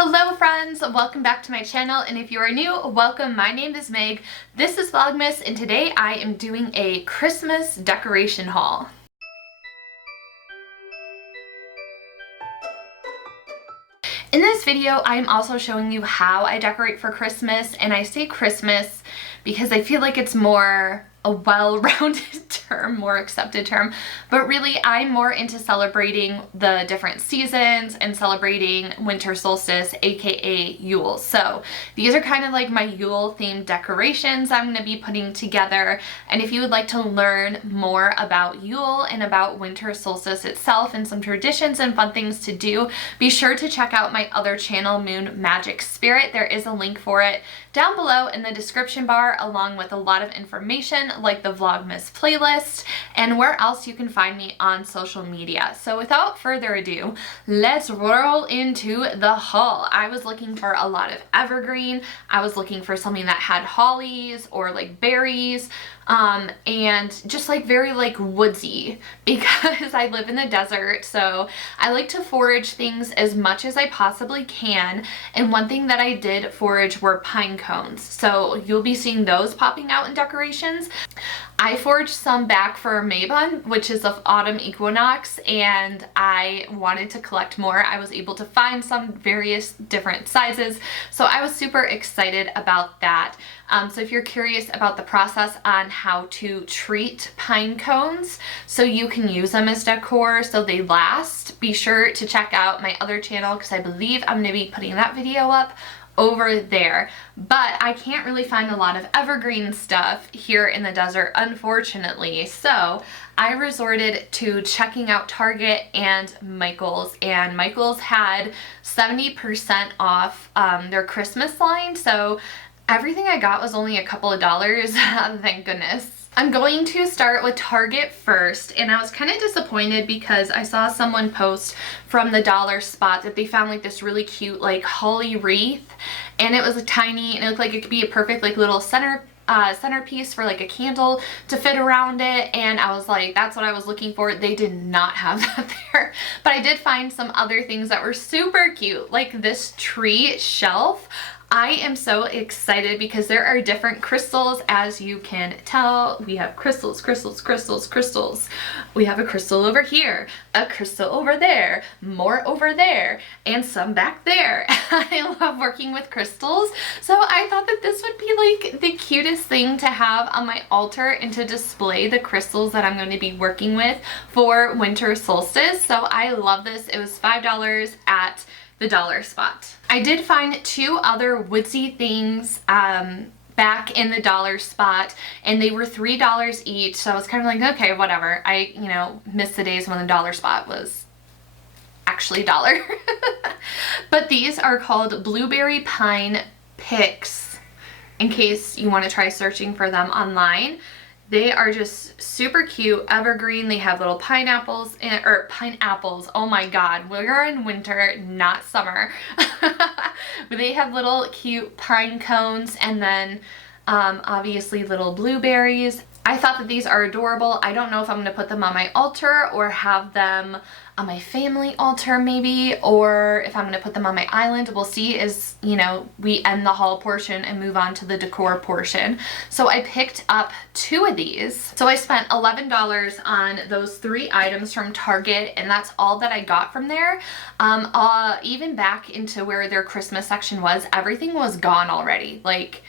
Hello friends, welcome back to my channel, and if you are new, welcome. My name is Meg, this is Vlogmas, and today I am doing a Christmas decoration haul. In this video, I am also showing you how I decorate for Christmas, and I say Christmas because I feel like it's more a well-rounded term, more accepted term, but really I'm more into celebrating the different seasons and celebrating winter solstice, aka Yule. So these are kind of like my Yule themed decorations I'm going to be putting together, and if you would like to learn more about Yule and about winter solstice itself and some traditions and fun things to do, be sure to check out my other channel, Moon Magic Spirit. There is a link for it down below in the description bar, along with a lot of information like the Vlogmas playlist and where else you can find me on social media. So without further ado, let's roll into the haul. I was looking for a lot of evergreen. I was looking for something that had hollies or like berries, and just like very like woodsy, because I live in the desert, so I like to forage things as much as I possibly can. And one thing that I did forage were pine cones, so you'll be seeing those popping out in decorations. I foraged some back for Mabon, which is of autumn equinox, and I wanted to collect more. I was able to find some various different sizes, so I was super excited about that. So if you're curious about the process on how to treat pine cones so you can use them as decor so they last, be sure to check out my other channel, because I believe I'm going to be putting that video up over there. But I can't really find a lot of evergreen stuff here in the desert, unfortunately, so I resorted to checking out Target and Michael's, and Michael's had 70% off their Christmas line, so everything I got was only a couple of dollars. Thank goodness. I'm going to start with Target first, and I was kind of disappointed because I saw someone post from the dollar spot that they found like this really cute like holly wreath, and it was like tiny and it looked like it could be a perfect like little centerpiece for like a candle to fit around it, and I was like, that's what I was looking for. They did not have that there, but I did find some other things that were super cute, like this tree shelf. I am so excited because there are different crystals, as you can tell. We have crystals, crystals, crystals, crystals. We have a crystal over here, a crystal over there, more over there, and some back there. I love working with crystals, so I thought that this would be like the cutest thing to have on my altar and to display the crystals that I'm going to be working with for winter solstice. So I love this. It was $5 at the dollar spot. I did find two other woodsy things back in the dollar spot, and they were $3 each, so I was kind of like, okay, whatever. I, missed the days when the dollar spot was actually dollar. But these are called Blueberry Pine Picks, in case you want to try searching for them online. They are just super cute, evergreen. They have little pineapples, or pineapples, oh my god, we're in winter, not summer. But they have little cute pine cones, and then obviously little blueberries. I thought that these are adorable. I don't know if I'm going to put them on my altar or have them on my family altar maybe, or if I'm going to put them on my island. We'll see as, we end the haul portion and move on to the decor portion. So I picked up two of these. So I spent $11 on those three items from Target, and that's all that I got from there. Even back into where their Christmas section was, everything was gone already. Like,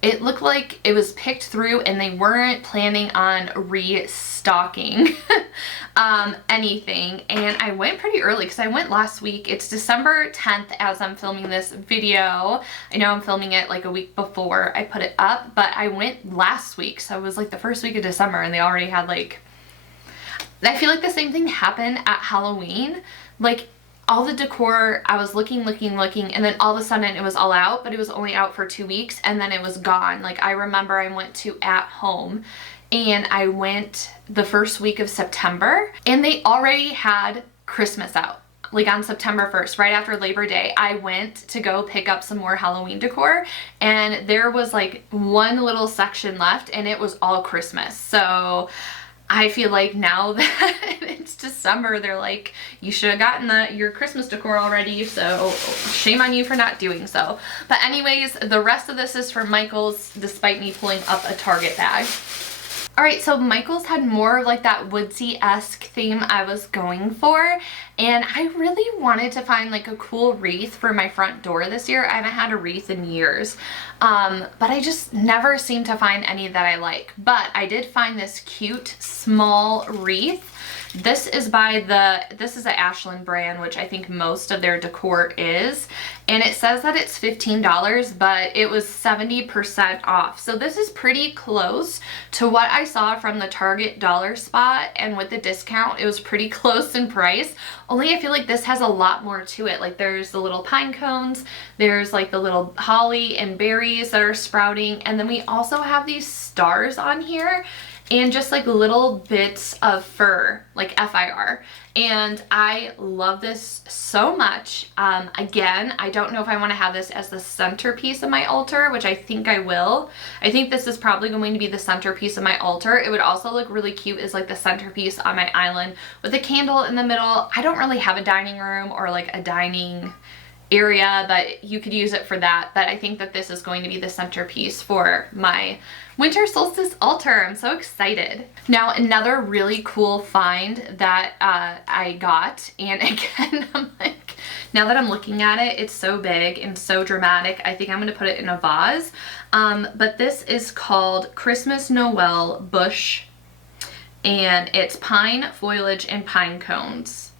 it looked like it was picked through and they weren't planning on restocking anything. And I went pretty early because I went last week. It's December 10th as I'm filming this video. I know I'm filming it like a week before I put it up, but I went last week, so it was like the first week of December, and they already had like, I feel like the same thing happened at Halloween. Like, all the decor, I was looking, and then all of a sudden it was all out, but it was only out for 2 weeks, and then it was gone. Like, I remember I went to At Home, and I went the first week of September, and they already had Christmas out. Like on September 1st, right after Labor Day, I went to go pick up some more Halloween decor, and there was like one little section left, and it was all Christmas. So I feel like now that it's December, they're like, you should have gotten your Christmas decor already, so shame on you for not doing so. But anyways, the rest of this is from Michael's, despite me pulling up a Target bag. Alright, so Michael's had more of like that woodsy-esque theme I was going for, and I really wanted to find like a cool wreath for my front door this year. I haven't had a wreath in years, but I just never seem to find any that I like. But I did find this cute small wreath. This is this is an Ashland brand, which I think most of their decor is, and it says that it's $15, but it was 70% off. So this is pretty close to what I saw from the Target dollar spot, and with the discount, it was pretty close in price. Only I feel like this has a lot more to it. Like there's the little pine cones, there's like the little holly and berries that are sprouting, and then we also have these stars on here, and just like little bits of fir, like FIR. And I love this so much. Again, I don't know if I want to have this as the centerpiece of my altar, which I think I will. I think this is probably going to be the centerpiece of my altar. It would also look really cute as like the centerpiece on my island with a candle in the middle. I don't really have a dining room or like a dining area, but you could use it for that. But I think that this is going to be the centerpiece for my winter solstice altar. I'm so excited. Now, another really cool find that I got, and again, I'm like, now that I'm looking at it, it's so big and so dramatic. I think I'm gonna put it in a vase. But this is called Christmas Noel Bush, and it's pine foliage and pine cones.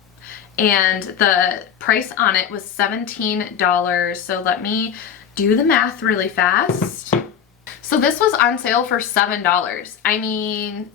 And the price on it was $17. So let me do the math really fast. So this was on sale for $7. I mean,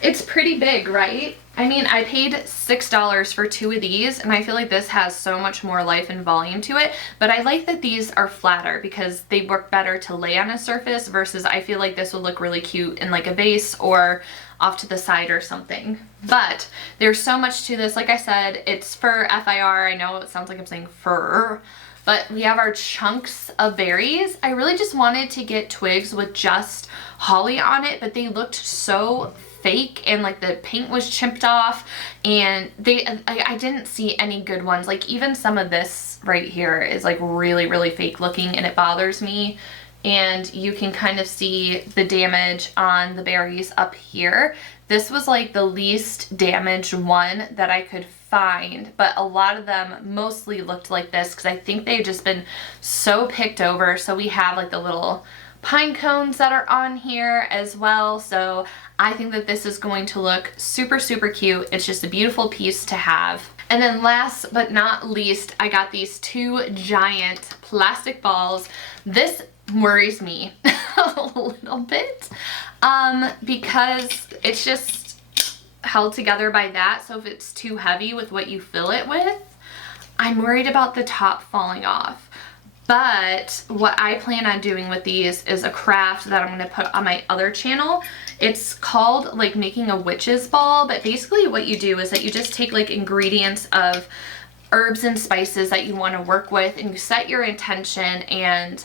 it's pretty big, right? I mean, I paid $6 for 2 of these, and I feel like this has so much more life and volume to it, but I like that these are flatter because they work better to lay on a surface versus I feel like this would look really cute in like a vase or off to the side or something. But there's so much to this. Like I said, it's for FIR. I know it sounds like I'm saying fur, but we have our chunks of berries. I really just wanted to get twigs with just holly on it, but they looked so fake and like the paint was chipped off, and I didn't see any good ones. Like even some of this right here is like really fake looking, and it bothers me. And you can kind of see the damage on the berries up here. This was like the least damaged one that I could find, but a lot of them mostly looked like this because I think they've just been so picked over. So we have like the little pine cones that are on here as well. So I think that this is going to look super cute. It's just a beautiful piece to have. And then last but not least, I got these 2 giant plastic balls. This worries me a little bit because it's just held together by that. So if it's too heavy with what you fill it with, I'm worried about the top falling off. But what I plan on doing with these is a craft that I'm going to put on my other channel. It's called like making a witch's ball, but basically what you do is that you just take like ingredients of herbs and spices that you want to work with, and you set your intention, and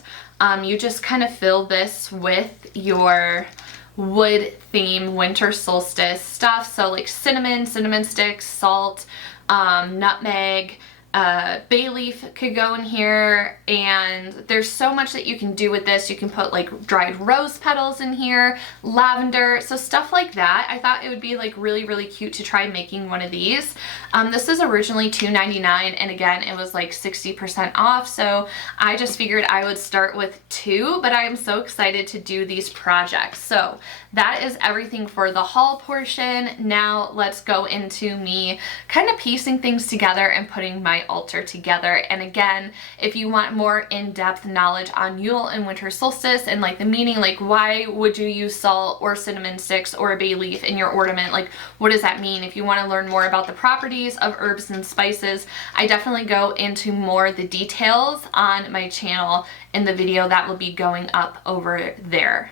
you just kind of fill this with your wood theme winter solstice stuff. So like cinnamon sticks, salt, nutmeg, bay leaf could go in here, and there's so much that you can do with this. You can put like dried rose petals in here, lavender, so stuff like that. I thought it would be like really cute to try making one of these. This is originally $2.99, and again it was like 60% off, so I just figured I would start with 2, but I am so excited to do these projects. So that is everything for the haul portion. Now let's go into me kind of piecing things together and putting my altar together. And again, if you want more in-depth knowledge on Yule and winter solstice and like the meaning, like why would you use salt or cinnamon sticks or a bay leaf in your ornament, like what does that mean? If you want to learn more about the properties of herbs and spices, I definitely go into more of the details on my channel in the video that will be going up over there.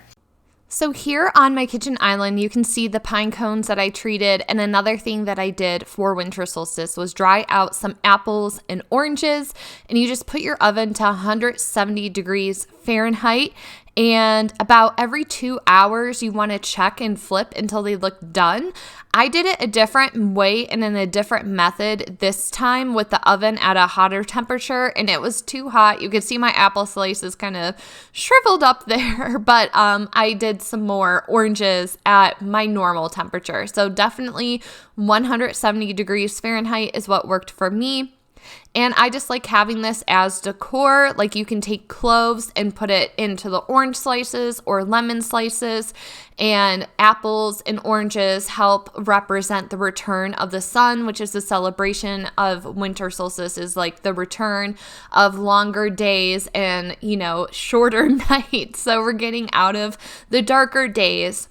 So here on my kitchen island, you can see the pine cones that I treated, and another thing that I did for winter solstice was dry out some apples and oranges, and you just put your oven to 170 degrees Fahrenheit, And about every 2 hours, you want to check and flip until they look done. I did it a different way and in a different method this time with the oven at a hotter temperature, and it was too hot. You could see my apple slices kind of shriveled up there, but I did some more oranges at my normal temperature. So definitely 170 degrees Fahrenheit is what worked for me. And I just like having this as decor. Like you can take cloves and put it into the orange slices or lemon slices, and apples and oranges help represent the return of the sun, which is the celebration of winter solstice, is like the return of longer days and, you know, shorter nights. So we're getting out of the darker days.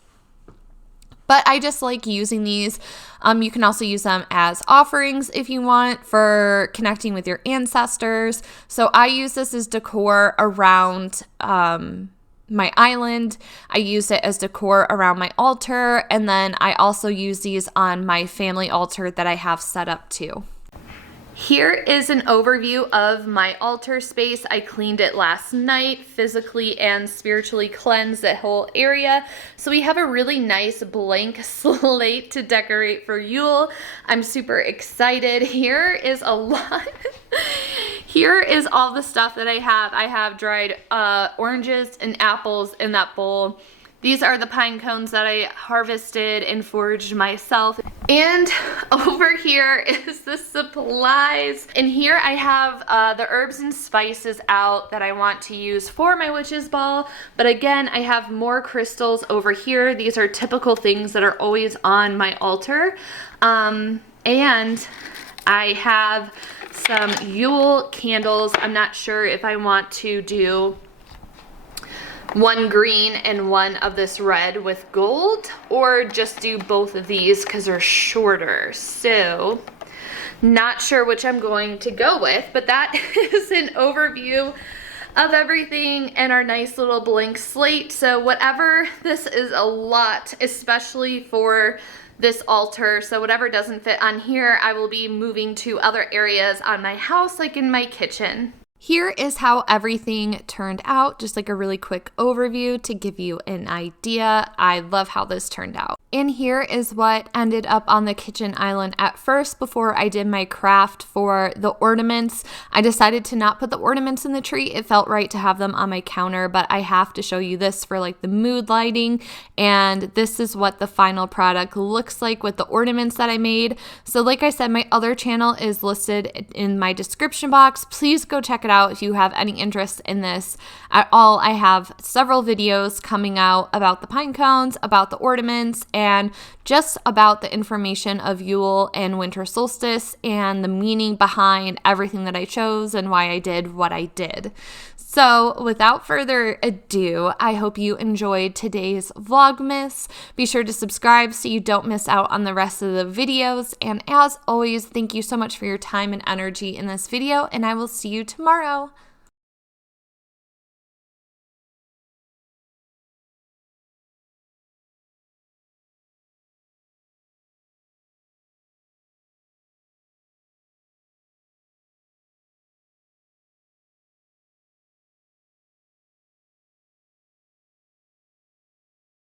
But I just like using these. You can also use them as offerings if you want, for connecting with your ancestors. So I use this as decor around my island. I use it as decor around my altar. And then I also use these on my family altar that I have set up too. Here is an overview of my altar space. I cleaned it last night, physically and spiritually cleansed that whole area. So we have a really nice blank slate to decorate for Yule. I'm super excited. Here is a lot. Here is all the stuff that I have. I have dried oranges and apples in that bowl. These are the pine cones that I harvested and foraged myself. And over here is the supplies. And here I have the herbs and spices out that I want to use for my witch's ball. But again, I have more crystals over here. These are typical things that are always on my altar. And I have some Yule candles. I'm not sure if I want to do one green and one of this red with gold, or just do both of these because they're shorter. So not sure which I'm going to go with, but that is an overview of everything and our nice little blank slate. So whatever, this is a lot, especially for this altar. So whatever doesn't fit on here, I will be moving to other areas on my house, like in my kitchen. Here is how everything turned out, just like a really quick overview to give you an idea. I love how this turned out. And here is what ended up on the kitchen island at first before I did my craft for the ornaments. I decided to not put the ornaments in the tree. It felt right to have them on my counter, but I have to show you this for like the mood lighting. And this is what the final product looks like with the ornaments that I made. So like I said, my other channel is listed in my description box. Please go check it out if you have any interest in this at all. I have several videos coming out about the pine cones, about the ornaments, and just about the information of Yule and winter solstice and the meaning behind everything that I chose and why I did what I did. So without further ado, I hope you enjoyed today's Vlogmas. Be sure to subscribe so you don't miss out on the rest of the videos. And as always, thank you so much for your time and energy in this video, and I will see you tomorrow.